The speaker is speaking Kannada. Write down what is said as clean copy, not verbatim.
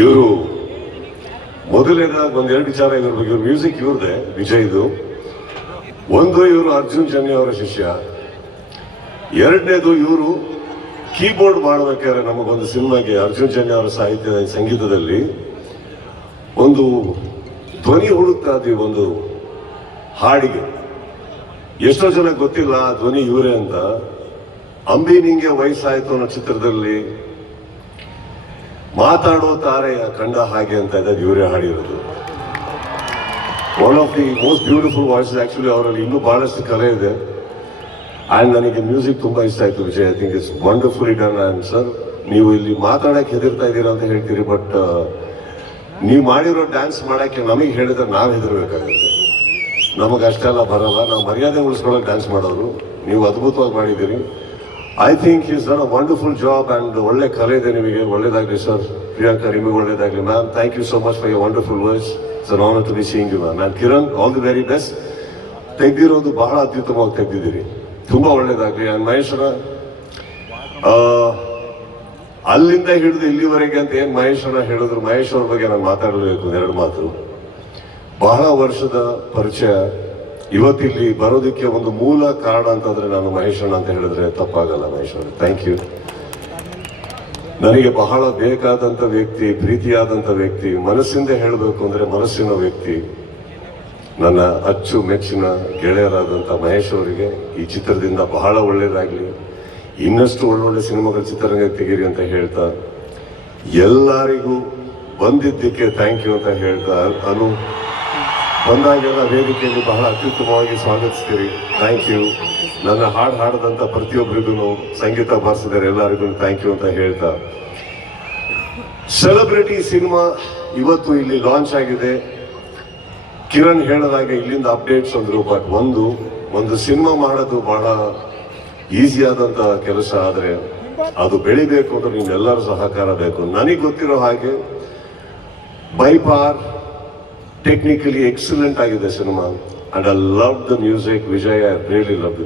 ಇವರು ಮೊದಲನೇದಾಗಿ ಒಂದೆರಡು ವಿಚಾರ ಇವ್ರ ಬಗ್ಗೆ. ಇವ್ರ ಮ್ಯೂಸಿಕ್ ಇವ್ರದೇ, ವಿಜಯ್ದು. ಒಂದು, ಇವರು ಅರ್ಜುನ್ ಜನ್ಯ ಅವರ ಶಿಷ್ಯ. ಎರಡನೇದು, ಇವರು ಕೀಬೋರ್ಡ್ ಮಾಡಬೇಕಾದ್ರೆ ನಮಗೊಂದು ಸಿನಿಮಾಗೆ ಅರ್ಜುನ್ ಜನ್ಯ ಅವರ ಸಂಗೀತದಲ್ಲಿ ಒಂದು ಧ್ವನಿ ಹುಡುಕ್ತಾ ಇದ್ವಿ ಒಂದು ಹಾಡಿಗೆ. ಎಷ್ಟೋ ಜನ ಗೊತ್ತಿಲ್ಲ ಆ ಧ್ವನಿ ಇವರೇ ಅಂತ. ಅಂಬಿ ನಿಂಗೆ ವಯಸ್ಸಾಯ್ತು ಅನ್ನೋ ಚಿತ್ರದಲ್ಲಿ ಮಾತಾಡೋ ತಾರೆಯ ಕಂಡ ಹಾಗೆ ಅಂತ ಇದ್ದಾಗ ಇವರೇ ಹಾಡಿರೋದು. One of the most beautiful voices. Actually ಅವರಲ್ಲಿ ಇನ್ನೂ ಬಹಳಷ್ಟು ಕಲೆ ಇದೆ. ಆ್ಯಂಡ್ ನನಗೆ ಮ್ಯೂಸಿಕ್ ತುಂಬಾ ಇಷ್ಟ ಆಯ್ತು Vijay. I think it's wonderful done. And sir, ನೀವು ಇಲ್ಲಿ ಮಾತಾಡಕ್ಕೆ ಹೆದರ್ತಾ ಇದ್ದೀರಾ ಅಂತ ಹೇಳ್ತೀರಿ, ಬಟ್ ನೀವು ಮಾಡಿರೋ ಡ್ಯಾನ್ಸ್ ಮಾಡಕ್ಕೆ ನಮಗೆ ಹೇಳಿದ್ರೆ ನಾವು ಹೆದರ್ಬೇಕಾಗುತ್ತೆ. ನಮಗೆ ಅಷ್ಟೆಲ್ಲ ಬರಲ್ಲ. ನಾವು ಮರ್ಯಾದೆ ಉಳಿಸ್ಕೊಳ್ಳೋಕೆ ಡ್ಯಾನ್ಸ್ ಮಾಡೋರು. ನೀವು ಅದ್ಭುತವಾಗಿ ಮಾಡಿದ್ದೀರಿ. I think is done a wonderful job. And ಒಳ್ಳೆ ಕಲೆ ಇದೆ ನಿಮಗೆ. ಒಳ್ಳೇದಾಗಲಿ ಸರ್. ಪ್ರಿಯಾಂಕಾ, ನಿಮಗೆ ಒಳ್ಳೇದಾಗಲಿ. Ma'am, thank you so much for your wonderful words. It's an honour to be seeing you ma'am. And Kiran, all the very best. ತೆಗೆದಿರೋದು ಬಹಳ ಅತ್ಯುತ್ತಮವಾಗಿ ತೆಗೆದಿದ್ದೀರಿ. ತುಂಬ ಒಳ್ಳೇದಾಗಲಿ. ಆ್ಯಂಡ್ ಮಹೇಶ್ವರ, ಅಲ್ಲಿಂದ ಹಿಡಿದು ಇಲ್ಲಿವರೆಗೆ ಅಂತ ಏನು ಮಹೇಶ್ವರ ಹೇಳಿದ್ರು, ಮಹೇಶ್ ಅವ್ರ ಬಗ್ಗೆ ನಾನು ಮಾತಾಡಬೇಕು ಒಂದೆರಡು ಮಾತು. ಬಹಳ ವರ್ಷದ ಪರಿಚಯ. ಇವತ್ತಿಲ್ಲಿ ಬರೋದಕ್ಕೆ ಒಂದು ಮೂಲ ಕಾರಣ ಅಂತಂದ್ರೆ ನಾನು ಮಹೇಶಣ್ಣ ಅಂತ ಹೇಳಿದ್ರೆ ತಪ್ಪಾಗಲ್ಲ. Maheshwara, thank you. ನನಗೆ ಬಹಳ ಬೇಕಾದಂಥ ವ್ಯಕ್ತಿ, ಪ್ರೀತಿಯಾದಂಥ ವ್ಯಕ್ತಿ, ಮನಸ್ಸಿಂದ ಹೇಳಬೇಕು ಅಂದ್ರೆ ಮನಸ್ಸಿನ ವ್ಯಕ್ತಿ, ನನ್ನ ಅಚ್ಚು ಮೆಚ್ಚಿನ ಗೆಳೆಯರಾದಂಥ ಮಹೇಶ್ ಅವರಿಗೆ ಈ ಚಿತ್ರದಿಂದ ಬಹಳ ಒಳ್ಳೇದಾಗಲಿ. ಇನ್ನಷ್ಟು ಒಳ್ಳೊಳ್ಳೆ ಸಿನಿಮಾಗಳ ಚಿತ್ರರಂಗಕ್ಕೆ ತೆಗೀರಿ ಅಂತ ಹೇಳ್ತಾ, ಎಲ್ಲರಿಗೂ ಬಂದಿದ್ದಕ್ಕೆ ಥ್ಯಾಂಕ್ ಯು ಅಂತ ಹೇಳ್ತಾ, ಬಂದಾಗೆಲ್ಲ ವೇದಿಕೆಯಲ್ಲಿ ಬಹಳ ಅತ್ಯುತ್ತಮವಾಗಿ ಸ್ವಾಗತಿಸ್ತೀರಿ. Thank you. ನನ್ನ ಹಾಡು ಹಾಡದಂಥ ಪ್ರತಿಯೊಬ್ಬರಿಗೂ, ಸಂಗೀತ ಬಾರಿಸಿದರೆ ಎಲ್ಲರಿಗೂ ಥ್ಯಾಂಕ್ ಯು ಅಂತ ಹೇಳ್ತಾ, ಸೆಲೆಬ್ರಿಟಿ ಸಿನಿಮಾ ಇವತ್ತು ಇಲ್ಲಿ ಲಾಂಚ್ ಆಗಿದೆ. ಕಿರಣ್ ಹೇಳಿದಾಗೆ ಇಲ್ಲಿಂದ ಅಪ್ಡೇಟ್ಸ್ ಅಂದ್ರು. ಬಟ್ ಒಂದು ಸಿನಿಮಾ ಮಾಡೋದು ಬಹಳ ಈಸಿ ಆದಂತ ಕೆಲಸ. ಆದರೆ ಅದು ಬೆಳಿಬೇಕು ಅಂದ್ರೆ ನಿಮ್ಮೆಲ್ಲರ ಸಹಕಾರ ಬೇಕು. ನನಗೆ ಗೊತ್ತಿರೋ ಹಾಗೆ ಬೈ ಫಾರ್ ಟೆಕ್ನಿಕಲಿ ಎಕ್ಸಲೆಂಟ್ ಆಗಿದೆ cinema. And I love the music. Vijay, I really love the